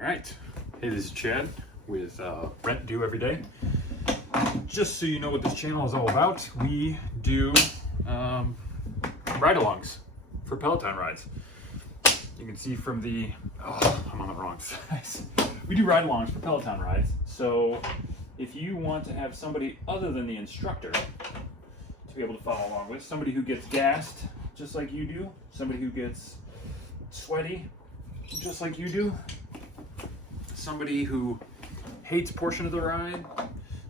All right. Hey, this is Chad with Rent Due Every Day. Just so you know what this channel is all about, we do ride-alongs for Peloton rides. You can see from the, I'm on the wrong side. We do ride-alongs for Peloton rides. So if you want to have somebody other than the instructor to be able to follow along with, somebody who gets gassed just like you do, somebody who gets sweaty just like you do, somebody who hates portion of the ride,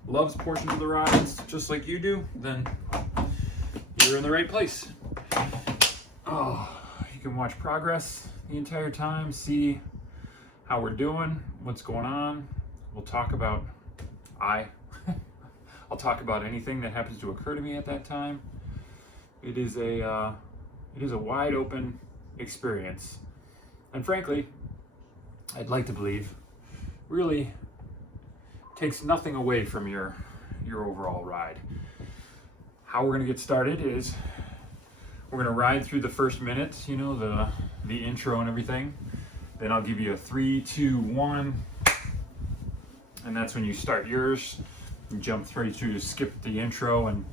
loves portions of the rides just like you do, then you're in the right place. You can watch progress the entire time, see how we're doing, what's going on. We'll talk about, I'll talk about anything that happens to occur to me at that time. It is a wide open experience. And frankly, I'd like to believe, really takes nothing away from your overall ride. How we're gonna get started is we're gonna ride through the first minute, you know, the intro and everything. Then I'll give you a 3, 2, 1, and that's when you start yours. You jump straight through, skip the intro, and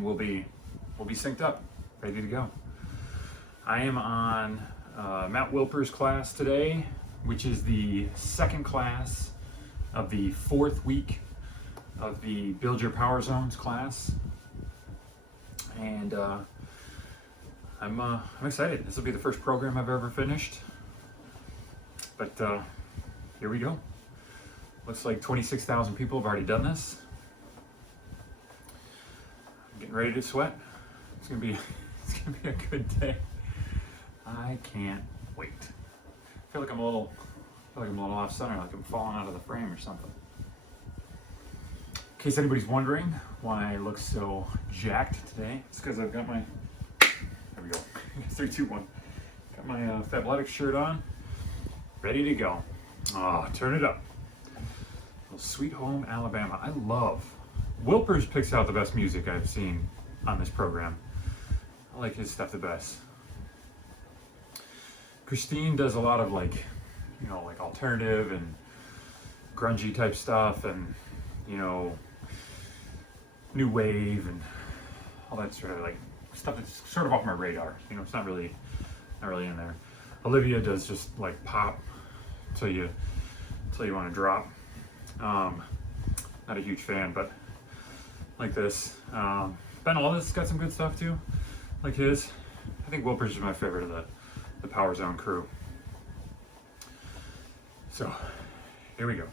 we'll be synced up, ready to go. I am on Matt Wilpers' class today, which is the second class of the 4th week of the Build Your Power Zones class, and I'm excited. This will be the first program I've ever finished, but here we go. Looks like 26,000 people have already done this. I'm getting ready to sweat. It's gonna be a good day. I can't wait. I feel like I'm a little off center, like I'm falling out of the frame or something. In case anybody's wondering why I look so jacked today, it's because I've got my, there we go, 3, 2, 1. Got my Fabletics shirt on, ready to go. Turn it up. Sweet Home Alabama. I love, Wilpers picks out the best music I've seen on this program. I like his stuff the best. Christine does a lot of like alternative and grungy type stuff, and new wave and all that sort of like stuff that's sort of off my radar. It's not really in there. Olivia does just like pop till you want to drop. Not a huge fan, but like this. Ben Aldis got some good stuff too, like his. I think Wilpers is my favorite of the Power Zone crew. So, here we go.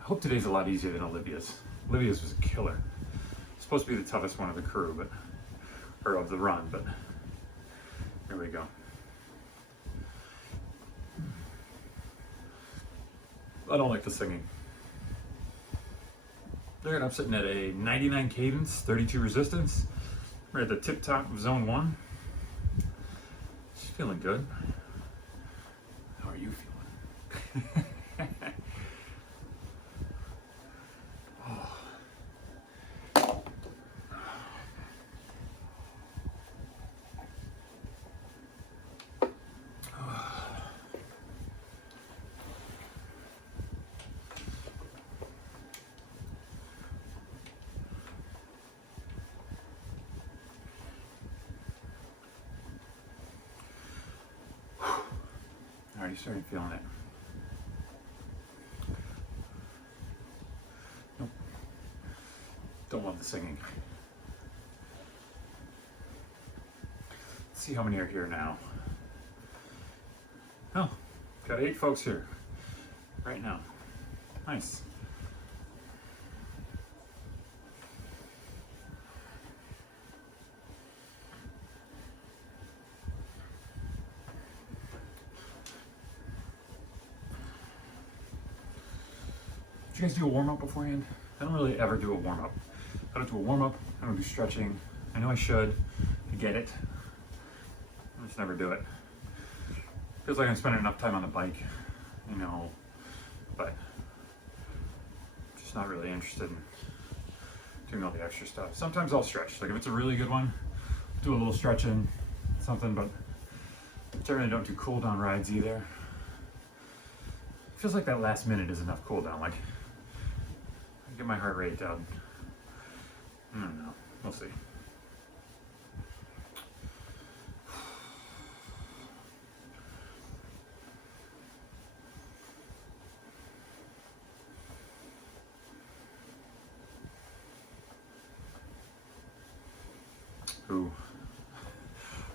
I hope today's a lot easier than Olivia's. Olivia's was a killer. It's supposed to be the toughest one of the crew, or of the run, but here we go. I don't like the singing. There, I'm sitting at a 99 cadence, 32 resistance. We're at the tip top of zone 1. Just feeling good. How are you feeling? Already started feeling it. Nope. Don't love the singing. Let's see how many are here now. Oh, got 8 folks here right now. Nice. Did you guys do a warm-up beforehand? I don't really ever do a warm-up. I don't do a warm-up, I don't do stretching. I know I should, I get it. I just never do it. Feels like I'm spending enough time on the bike, but just not really interested in doing all the extra stuff. Sometimes I'll stretch. Like if it's a really good one, do a little stretching, something, but generally don't do cool down rides either. Feels like that last minute is enough cool down. Like, get my heart rate down. I don't know. We'll see. Ooh.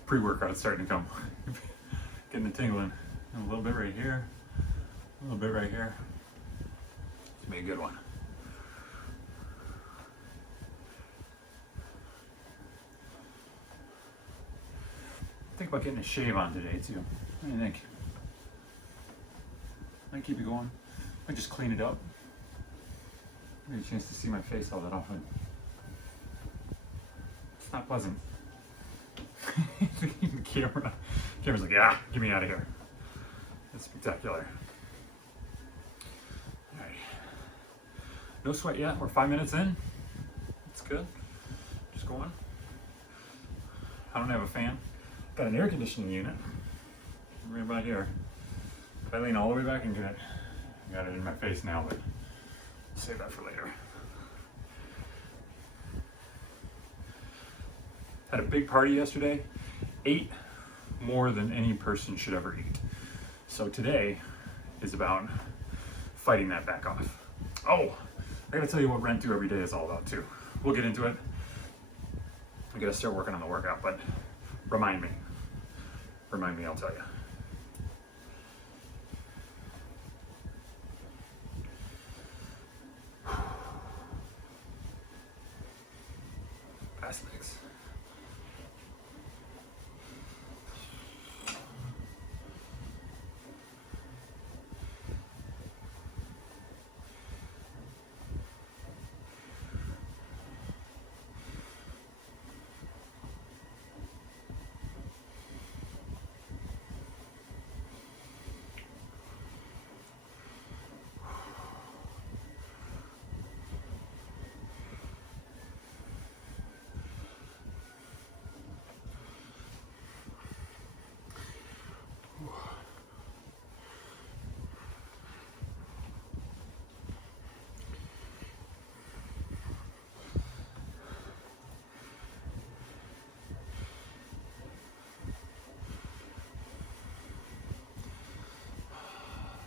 Pre-workout's starting to come. Getting the tingling. A little bit right here. A little bit right here. It's gonna be a good one. Think about getting a shave on today too. What do you think? Might keep it going. Might just clean it up. Get a chance to see my face all that often. It's not pleasant. The camera's like, yeah, get me out of here. That's spectacular. All right. No sweat yet. We're 5 minutes in. That's good. Just going. I don't have a fan. Got an air conditioning unit right about here. If I lean all the way back and get it, I got it in my face now, but I'll save that for later. Had a big party yesterday. Ate more than any person should ever eat. So today is about fighting that back off. Oh, I gotta tell you what Rent Through Every Day is all about too. We'll get into it. I gotta start working on the workout, but remind me. Remind me, I'll tell you. Fast legs.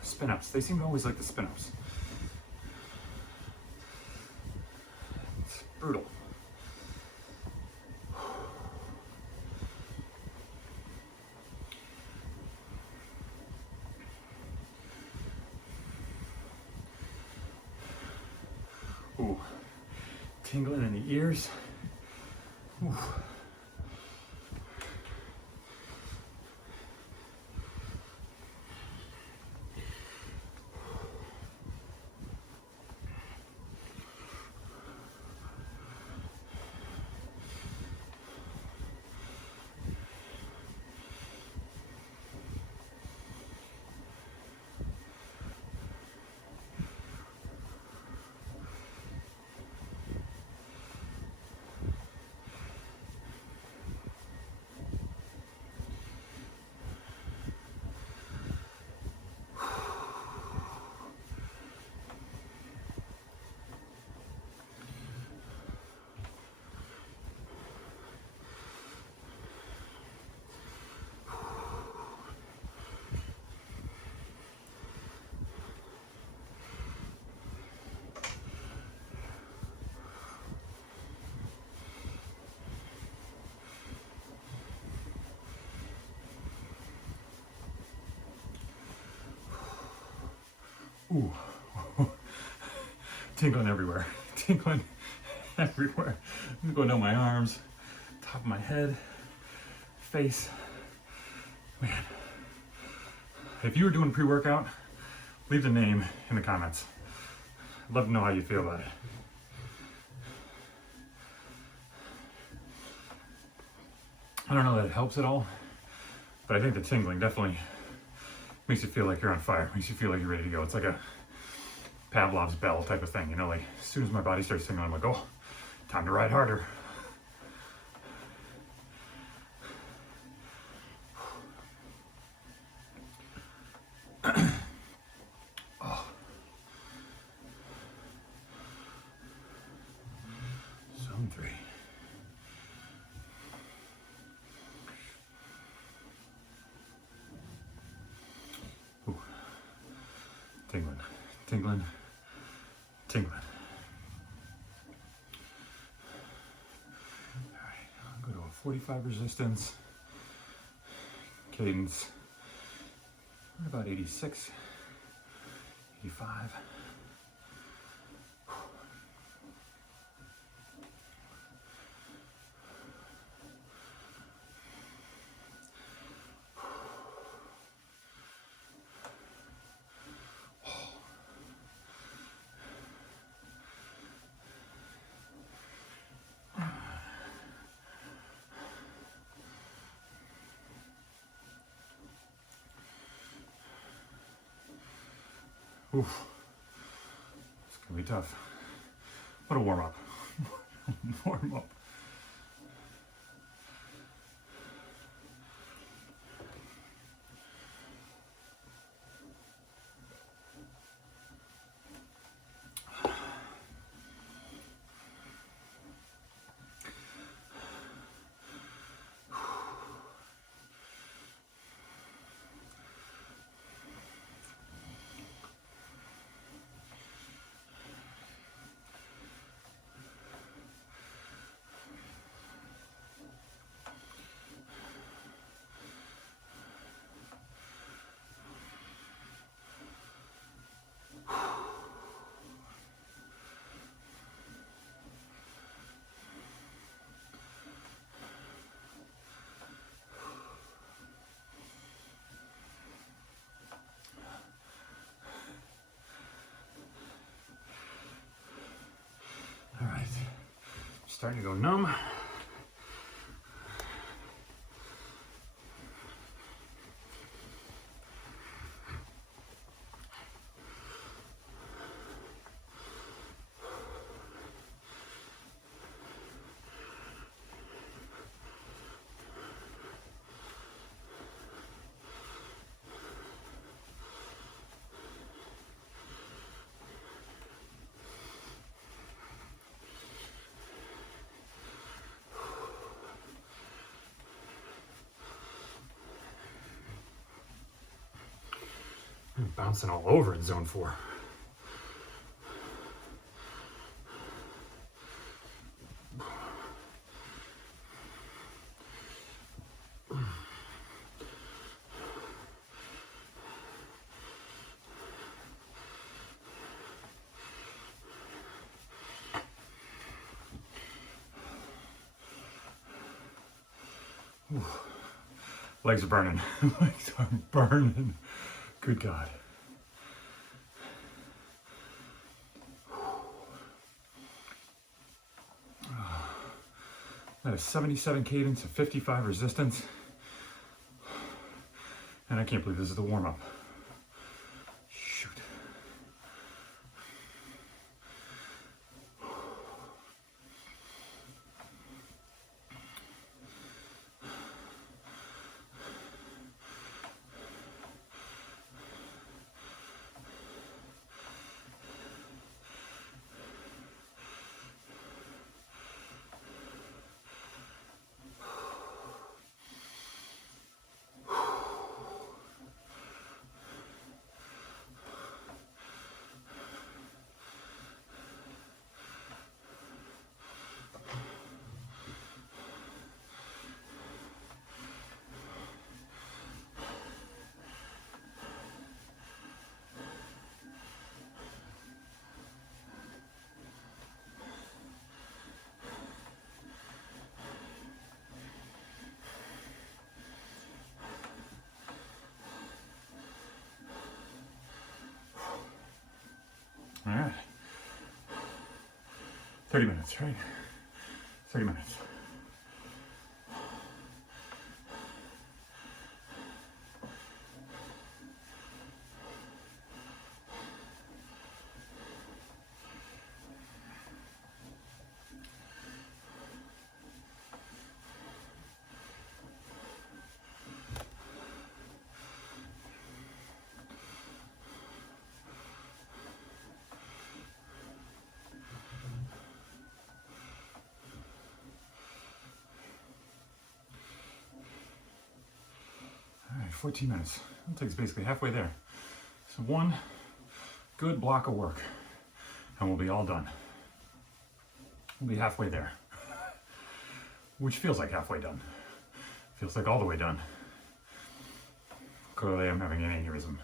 Spin-ups. They seem to always like the spin-ups. It's brutal. Ooh. Tingling in the ears. Ooh. Ooh, tingling everywhere, tingling everywhere. I'm going down my arms, top of my head, face. Man, if you were doing pre-workout, leave the name in the comments. I'd love to know how you feel about it. I don't know that it helps at all, but I think the tingling definitely makes you feel like you're on fire, makes you feel like you're ready to go. It's like a Pavlov's bell type of thing, you know, like as soon as my body starts tingling, I'm like, oh, time to ride harder. and 3. Ooh. Tingling, tingling, tingling. All right, I'll go to a 45 resistance. Cadence, about 86, 85. Oof. It's gonna be tough. What a warm up. Warm up. All right, starting to go numb. I'm bouncing all over in zone 4. Ooh. Legs are burning. Legs are burning. Good God. That is 77 cadence of 55 resistance. And I can't believe this is the warm-up. Shoot. All right. 30 minutes, right? 30 minutes. 14 minutes. It takes basically halfway there. So one good block of work and we'll be all done. We'll be halfway there, which feels like halfway done. Feels like all the way done. Clearly I'm having an aneurysm.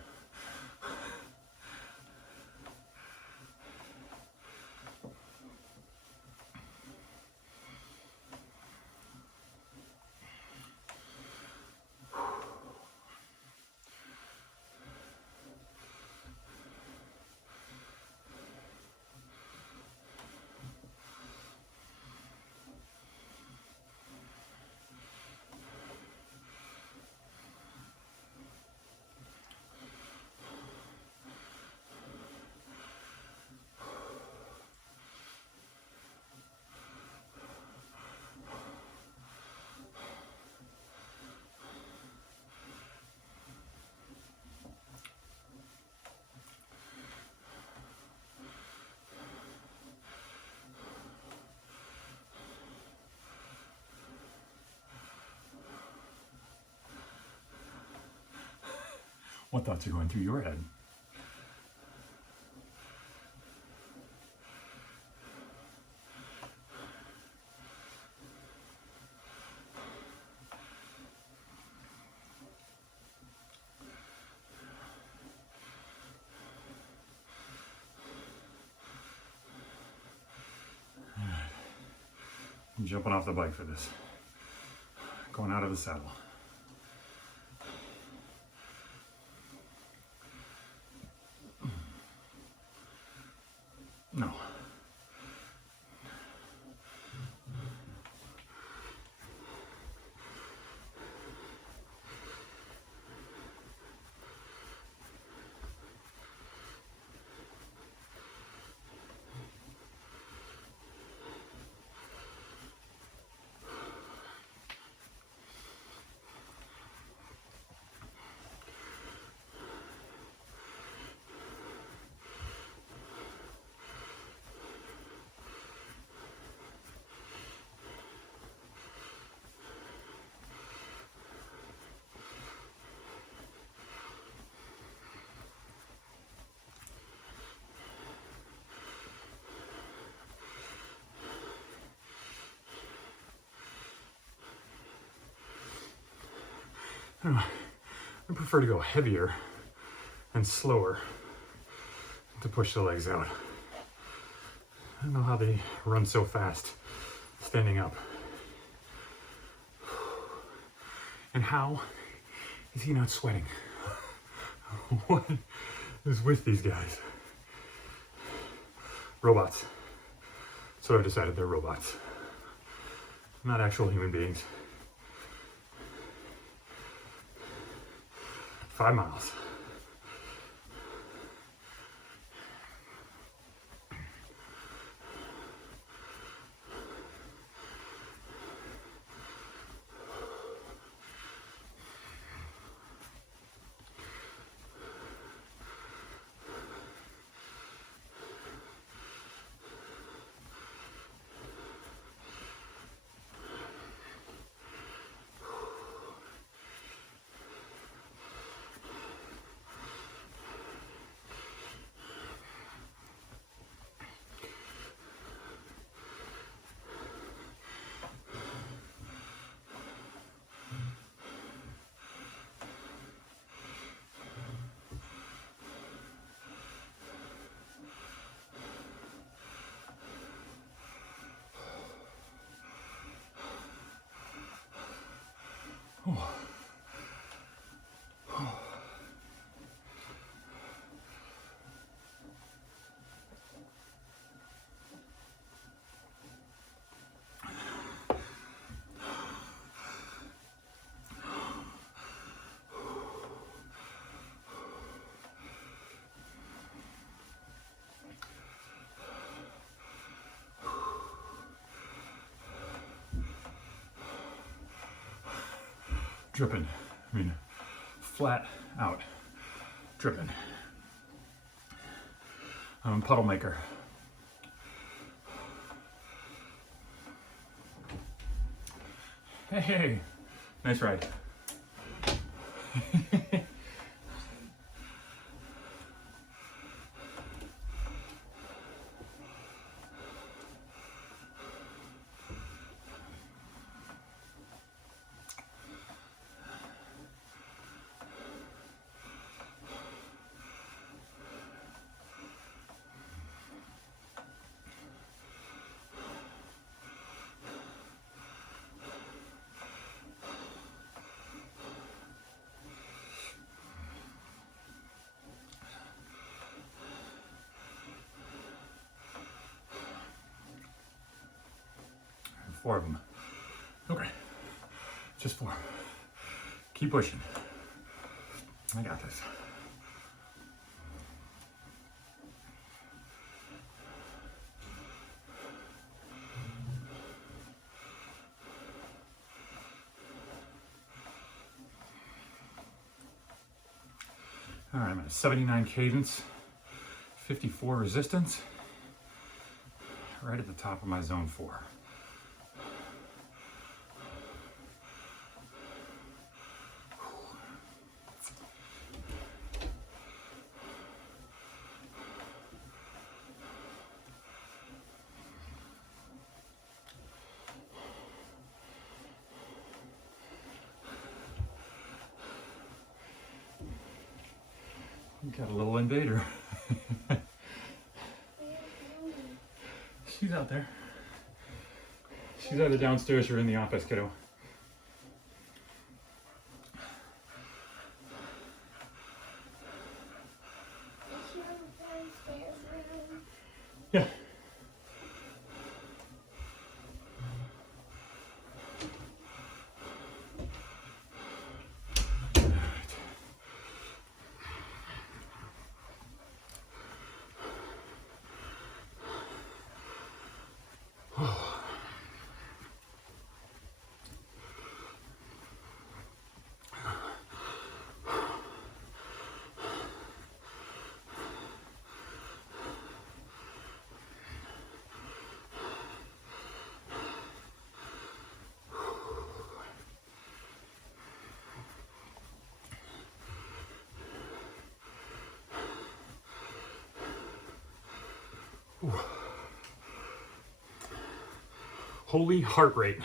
What thoughts are going through your head? I'm jumping off the bike for this. Going out of the saddle. No. I prefer to go heavier and slower to push the legs out. I don't know how they run so fast standing up. And how is he not sweating? What is with these guys? Robots. So I've decided they're robots. Not actual human beings. 5 miles. Oh. Oh. Dripping. I mean, flat out dripping. I'm a puddle maker. Hey, nice ride. Four of them. Okay, just four. Keep pushing. I got this. All right, I'm at a 79 cadence, 54 resistance, right at the top of my zone 4. Got a little invader. She's out there. She's either downstairs or in the office, kiddo. Yeah. Ooh. Holy heart rate.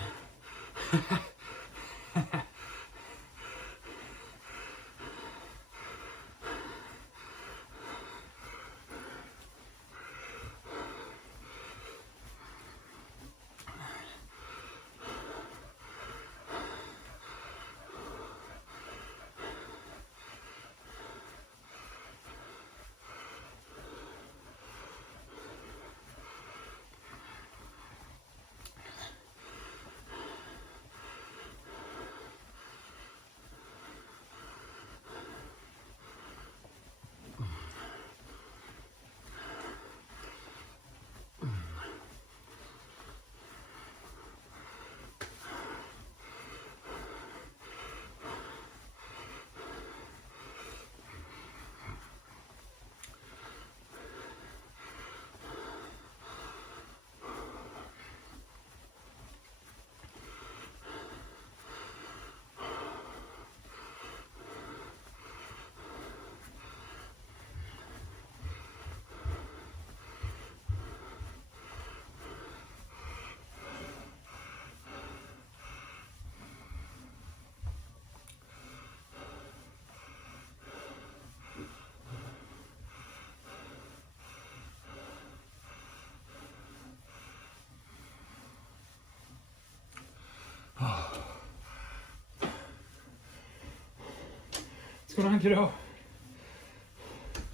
What's going on, kiddo?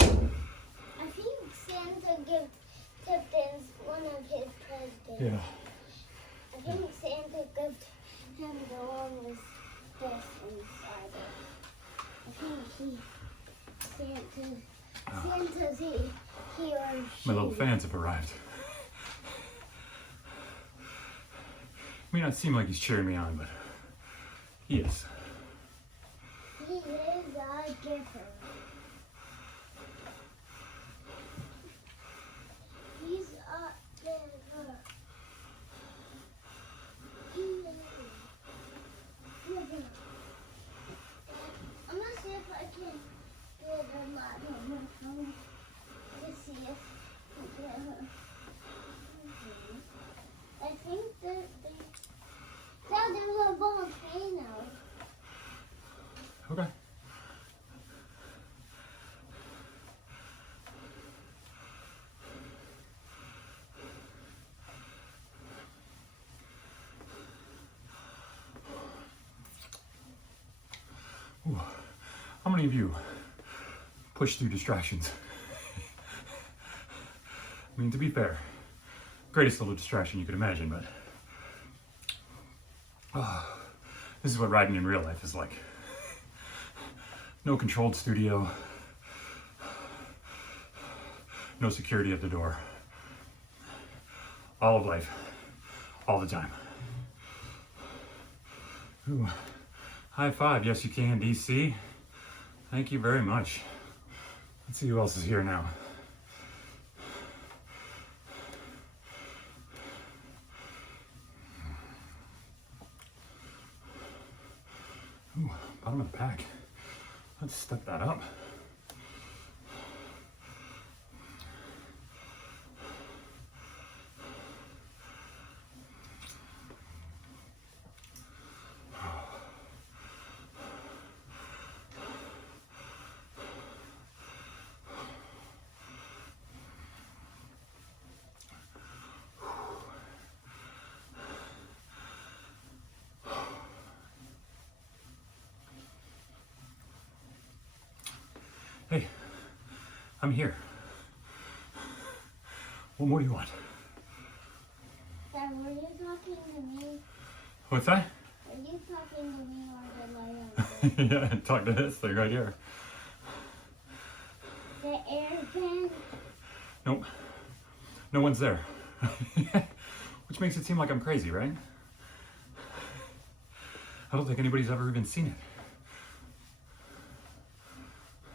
I think Santa tipped in one of his presents. Yeah. I think Santa gave him the one with this inside it. I think Santa's he or she. My little fans have arrived. May not seem like he's cheering me on, but he is. He is a giver. He's a giver. He is a giver. I'm not Okay. Ooh. How many of you push through distractions? I mean, to be fair, greatest little distraction you could imagine, but this is what riding in real life is like. No controlled studio, no security at the door. All of life, all the time. Ooh. High five, yes you can, DC. Thank you very much. Let's see who else is here now. Ooh, bottom of the pack. Let's step that up. Hey, I'm here. What more do you want? Dad, were you talking to me? What's that? Are you talking to me or did I Yeah, talk to this thing right here. The airplane? Nope. No one's there. Which makes it seem like I'm crazy, right? I don't think anybody's ever even seen it.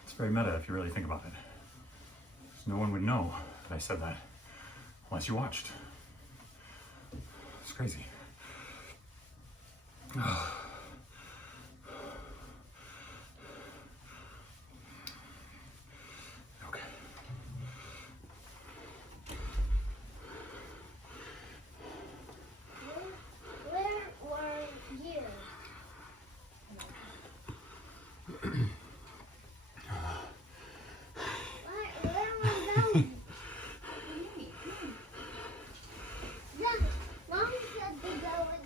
It's very meta if you really think about it. 'Cause no one would know that I said that unless you watched. It's crazy. Okay. Where were you? Where were you? Look, Mom said to go with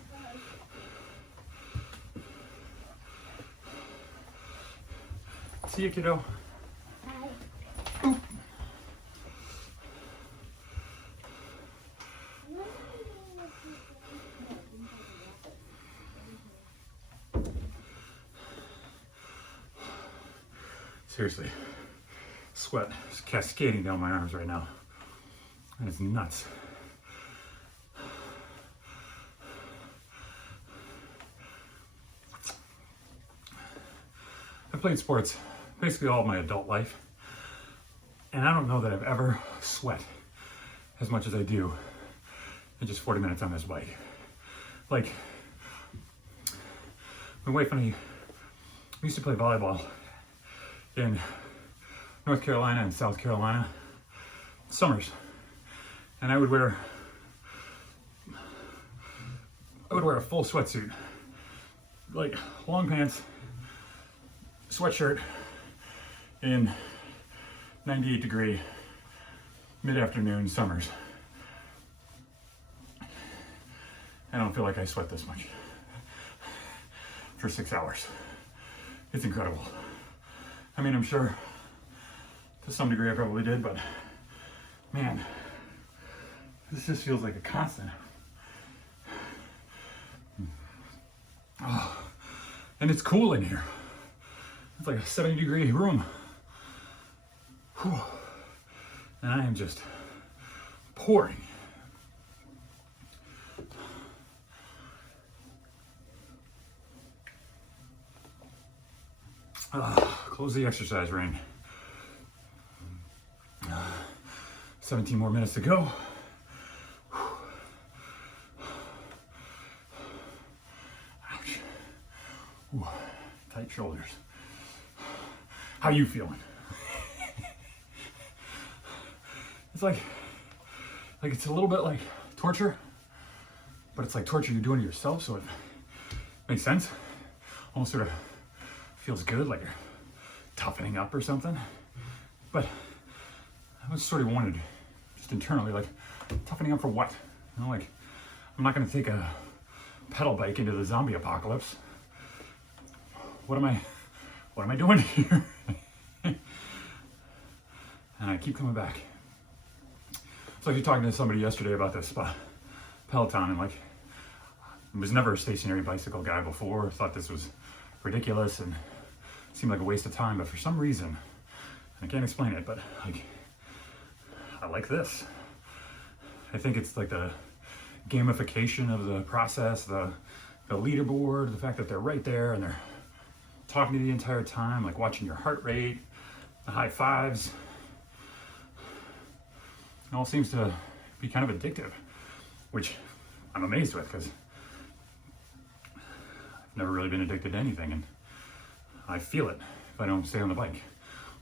us. See you, kiddo. Hi. Seriously, sweat is cascading down my arms right now. And it's nuts. I've played sports basically all of my adult life, and I don't know that I've ever sweat as much as I do in just 40 minutes on this bike. Like, my wife and I used to play volleyball in North Carolina and South Carolina summers, and I would wear a full sweatsuit, like long pants, sweatshirt in 98-degree mid-afternoon summers. I don't feel like I sweat this much for 6 hours. It's incredible. I mean, I'm sure to some degree I probably did, but man, this just feels like a constant. Oh, and it's cool in here. It's like a 70-degree room. Whew. And I am just pouring. Close the exercise ring. 17 more minutes to go. Ouch. Ooh, tight shoulders. How you feeling? It's like it's a little bit like torture, but it's like torture you're doing to yourself, so it makes sense. Almost sort of feels good, like you're toughening up or something. But I was sort of wondered, just internally, like, toughening up for what? You know, like, I'm not gonna take a pedal bike into the zombie apocalypse. What am I doing here? And I keep coming back. So I was talking to somebody yesterday about this Peloton, and like, I was never a stationary bicycle guy before, thought this was ridiculous and seemed like a waste of time, but for some reason, I can't explain it, but like, I like this. I think it's like the gamification of the process, the leaderboard, the fact that they're right there and they're talking to you the entire time, like watching your heart rate, the high fives. It all seems to be kind of addictive, which I'm amazed with because I've never really been addicted to anything, and I feel it if I don't stay on the bike.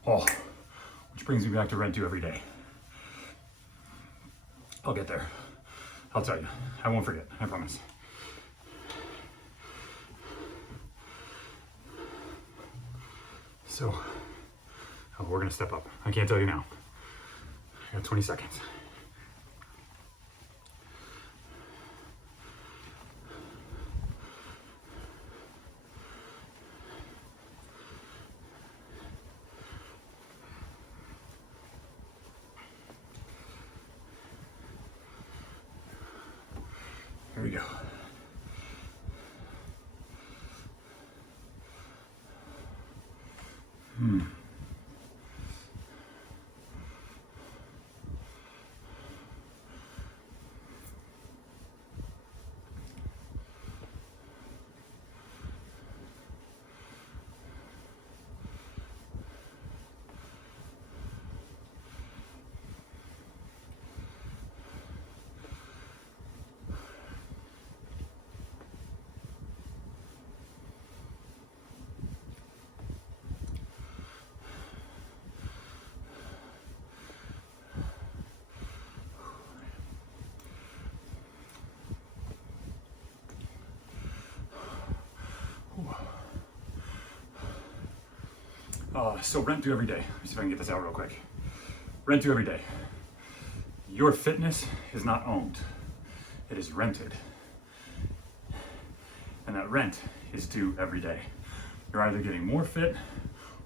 Oh, which brings me back to rent to every day. I'll get there. I'll tell you. I won't forget. I promise. So, we're gonna step up. I can't tell you now. I got 20 seconds. Here we go. So rent to every day. Let me see if I can get this out real quick. Rent to every day. Your fitness is not owned. It is rented. And that rent is due every day. You're either getting more fit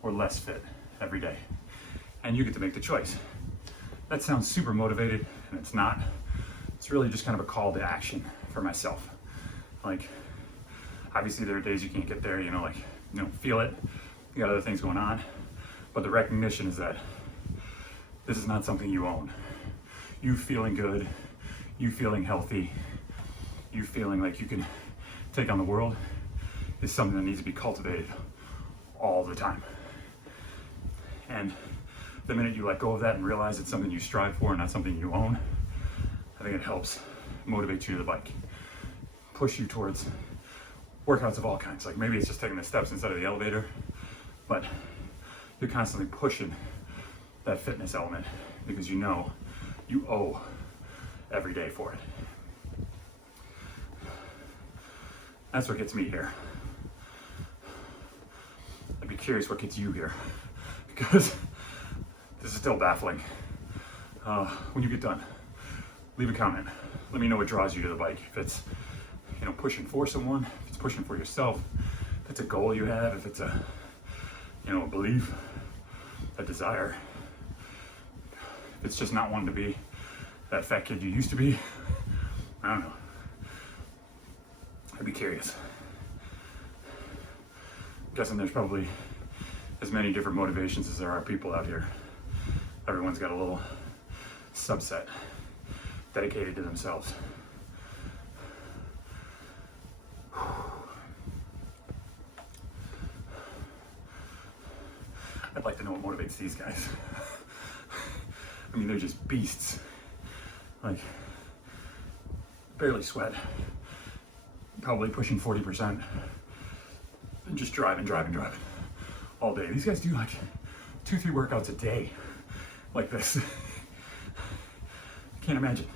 or less fit every day. And you get to make the choice. That sounds super motivated, and it's not. It's really just kind of a call to action for myself. Like, obviously there are days you can't get there, like, you don't feel it. You got other things going on. But the recognition is that this is not something you own. You feeling good, you feeling healthy, you feeling like you can take on the world is something that needs to be cultivated all the time. And the minute you let go of that and realize it's something you strive for and not something you own, I think it helps motivate you to the bike, push you towards workouts of all kinds. Like maybe it's just taking the steps instead of the elevator, but you're constantly pushing that fitness element because you owe every day for it. That's what gets me here. I'd be curious what gets you here because this is still baffling. When you get done, leave a comment. Let me know what draws you to the bike. If it's, pushing for someone, if it's pushing for yourself, if it's a goal you have, if it's a belief, a desire, if it's just not wanting to be that fat kid you used to be, I don't know. I'd be curious. I'm guessing there's probably as many different motivations as there are people out here. Everyone's got a little subset dedicated to themselves. I'd like to know what motivates these guys. I mean, they're just beasts. Like, barely sweat. Probably pushing 40%. And just driving all day. These guys do like 2-3 workouts a day like this. Can't imagine.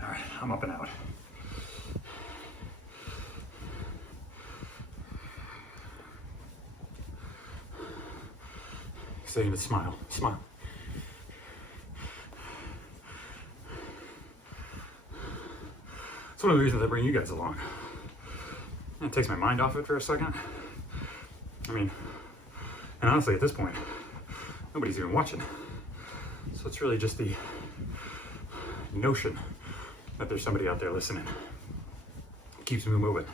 All right, I'm up and out. saying to smile, smile. It's one of the reasons I bring you guys along. It takes my mind off it for a second. I mean, and honestly, at this point, nobody's even watching. So it's really just the notion that there's somebody out there listening. It keeps me moving.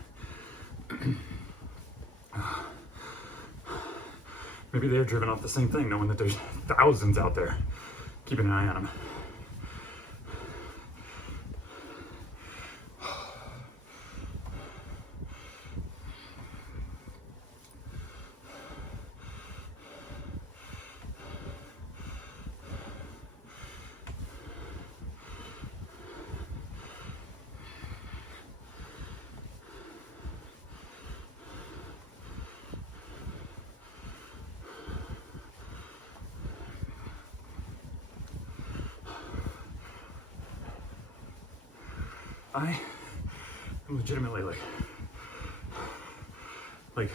Maybe they're driven off the same thing, knowing that there's thousands out there keeping an eye on them. I am legitimately like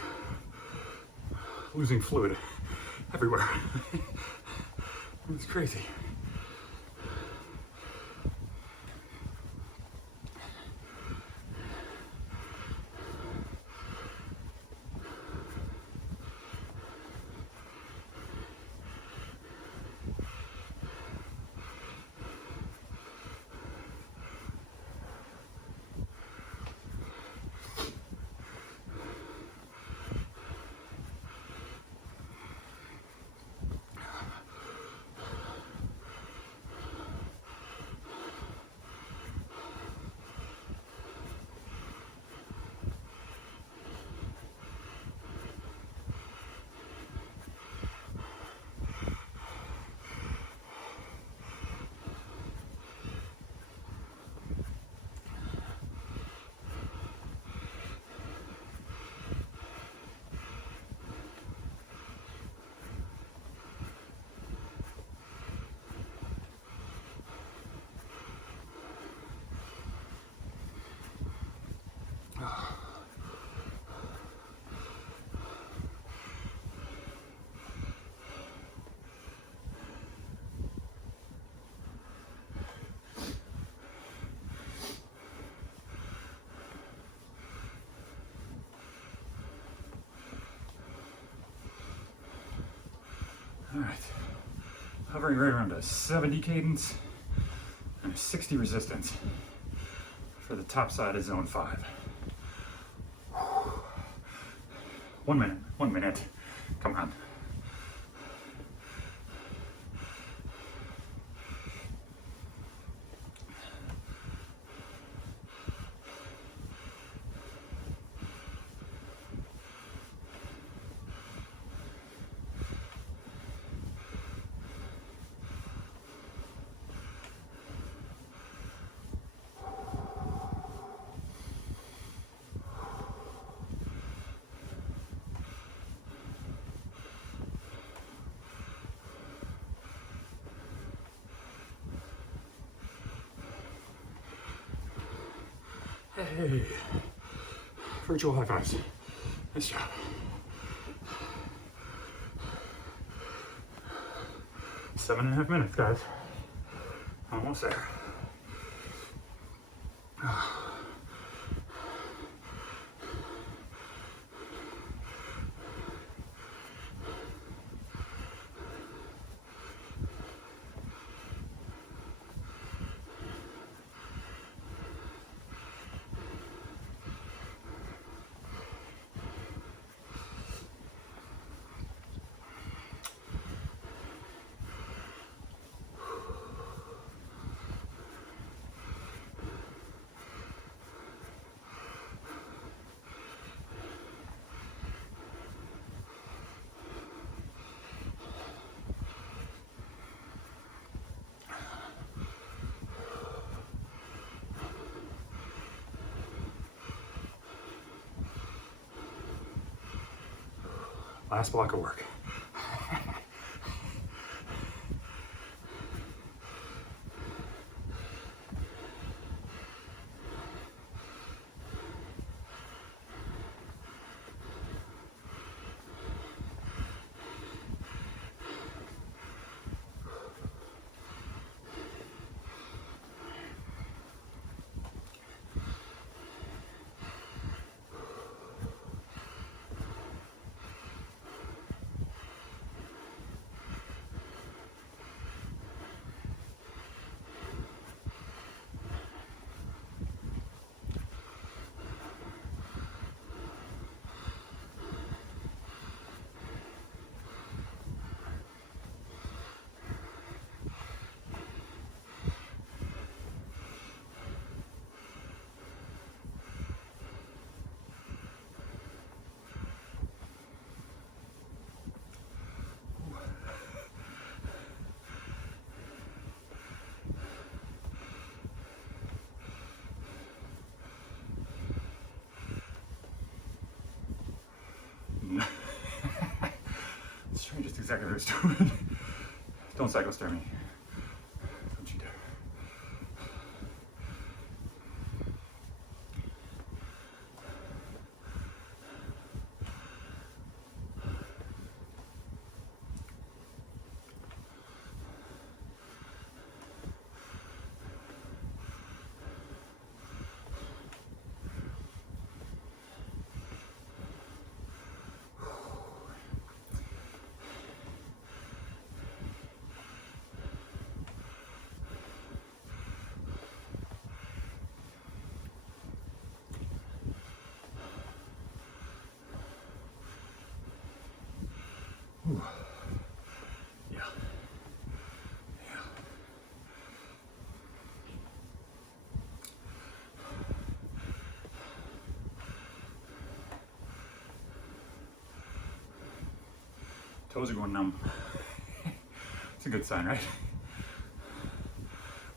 losing fluid everywhere. It's crazy. All right, hovering right around a 70 cadence and a 60 resistance for the top side of zone 5. 1 minute, come on. Hey, virtual high fives. Nice job. Seven and a half minutes, guys. Almost there. Last block of work. exactly what it's doing. Don't cycle stare me. Don't you dare. Ooh. Yeah. Yeah. Toes are going numb. It's a good sign, right?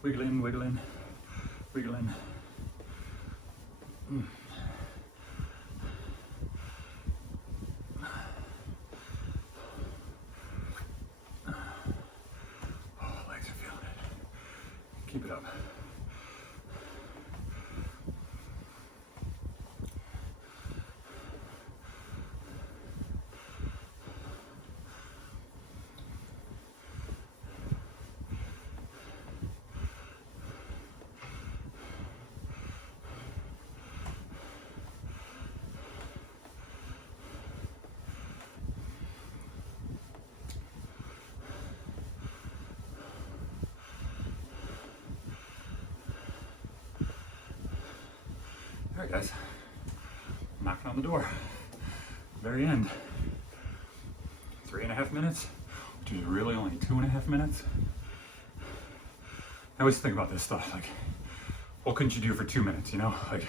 Wiggling, wiggling, wiggling. Mm. Oh, legs are feeling it. Keep it up. All right, guys, knocking on the door. Very end. 3.5 minutes, which is really only 2.5 minutes. I always think about this stuff, like, what couldn't you do for 2 minutes, you know? Like, I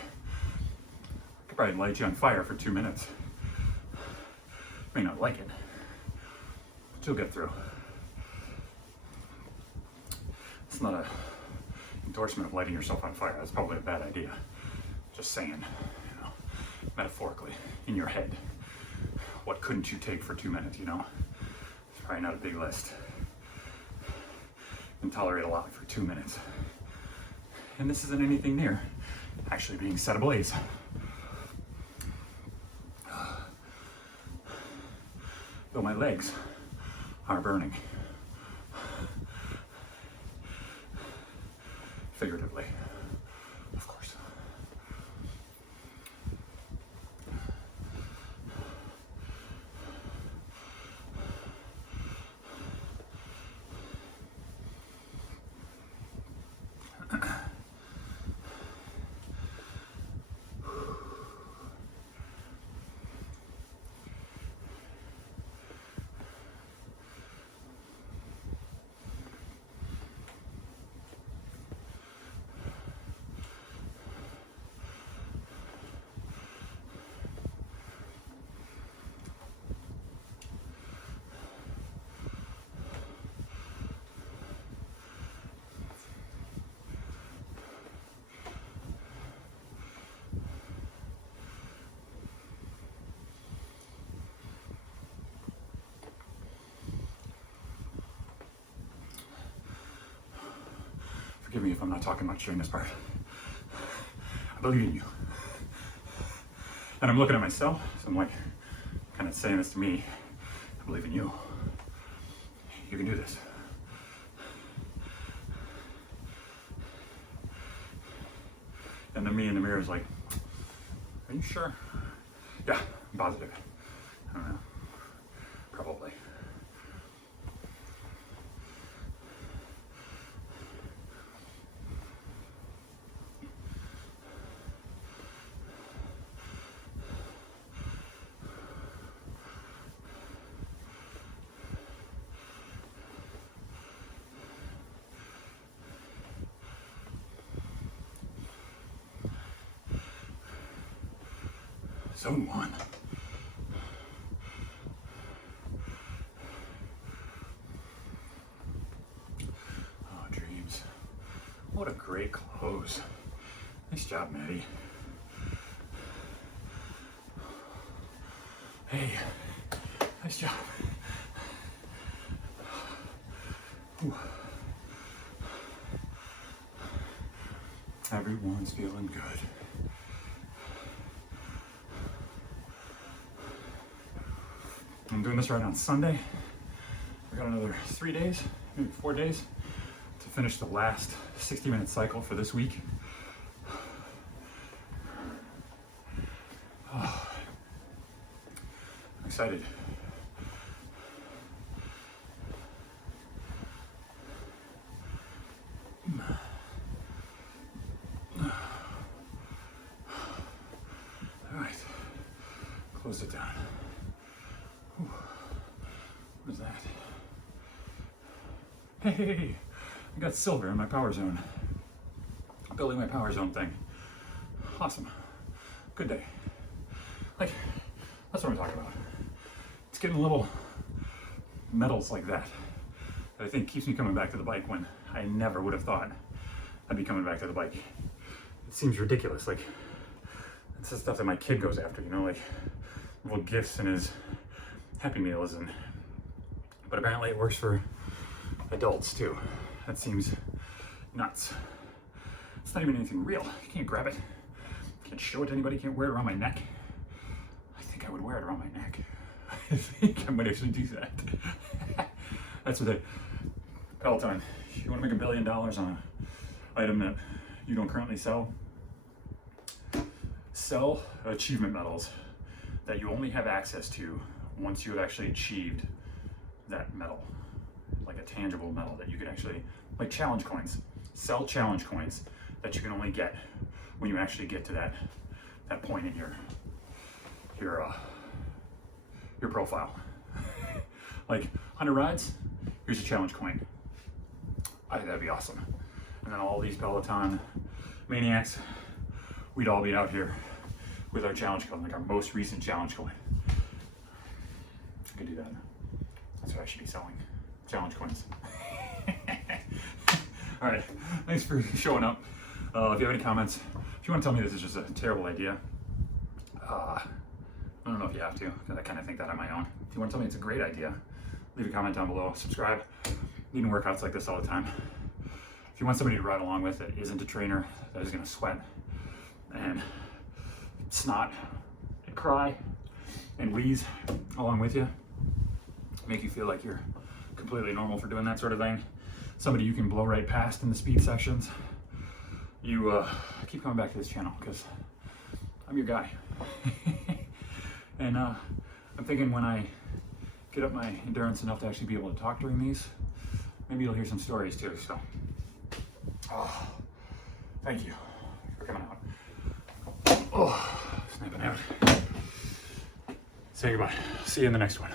could probably light you on fire for 2 minutes. You may not like it, but you'll get through. It's not a endorsement of lighting yourself on fire. That's probably a bad idea. Just saying, you know, metaphorically, in your head, what couldn't you take for 2 minutes, you know? It's probably not a big list. You can tolerate a lot for 2 minutes. And this isn't anything near actually being set ablaze. Though my legs are burning. Figuratively, of course. Forgive me if I'm not talking much during this part. I believe in you. And I'm looking at myself, so I'm like, kind of saying this to me. I believe in you. You can do this. And then me in the mirror is like, are you sure? Yeah, I'm positive. I don't know. Probably. Zone 1. Oh, dreams. What a great close. Nice job, Maddie. Hey, nice job. Everyone's feeling good. I'm doing this right on Sunday. I got another 3 days, maybe 4 days, to finish the last 60-minute cycle for this week. Oh, I'm excited. All right, close it down. Whew. What is that? Hey, I got silver in my power zone. I'm building my power zone thing. Awesome. Good day. Like, that's what I'm talking about. It's getting little medals like that that I think keeps me coming back to the bike when I never would have thought I'd be coming back to the bike. It seems ridiculous. Like, it's the stuff that my kid goes after, you know, like little gifts in his Happy Meals, but apparently it works for adults too. That seems nuts. It's not even anything real. You can't grab it. Can't show it to anybody. Can't wear it around my neck. I think I would wear it around my neck. I think I might actually do that. That's what Peloton. You want to make $1 billion on an item that you don't currently sell? Sell achievement medals that you only have access to once you have actually achieved that medal, like a tangible medal that you can actually, like challenge coins. Sell challenge coins that you can only get when you actually get to that point in your profile. Like 100 rides, here's a challenge coin. I think that'd be awesome. And then all these Peloton maniacs, we'd all be out here with our challenge coin, like our most recent challenge coin. I could do that. That's what I should be selling. Challenge coins. All right, thanks for showing up. If you have any comments, if you want to tell me this is just a terrible idea, I don't know if you have to, because I kind of think that on my own. If you want to tell me it's a great idea, leave a comment down below. Subscribe. Leading workouts like this all the time. If you want somebody to ride along with that isn't a trainer, that is going to sweat and snot and cry and wheeze along with you, make you feel like you're completely normal for doing that sort of thing, somebody you can blow right past in the speed sections, you keep coming back to this channel because I'm your guy. And I'm thinking when I get up my endurance enough to actually be able to talk during these, maybe you'll hear some stories too. So, thank you for coming out. Snapping out. Say goodbye. See you in the next one.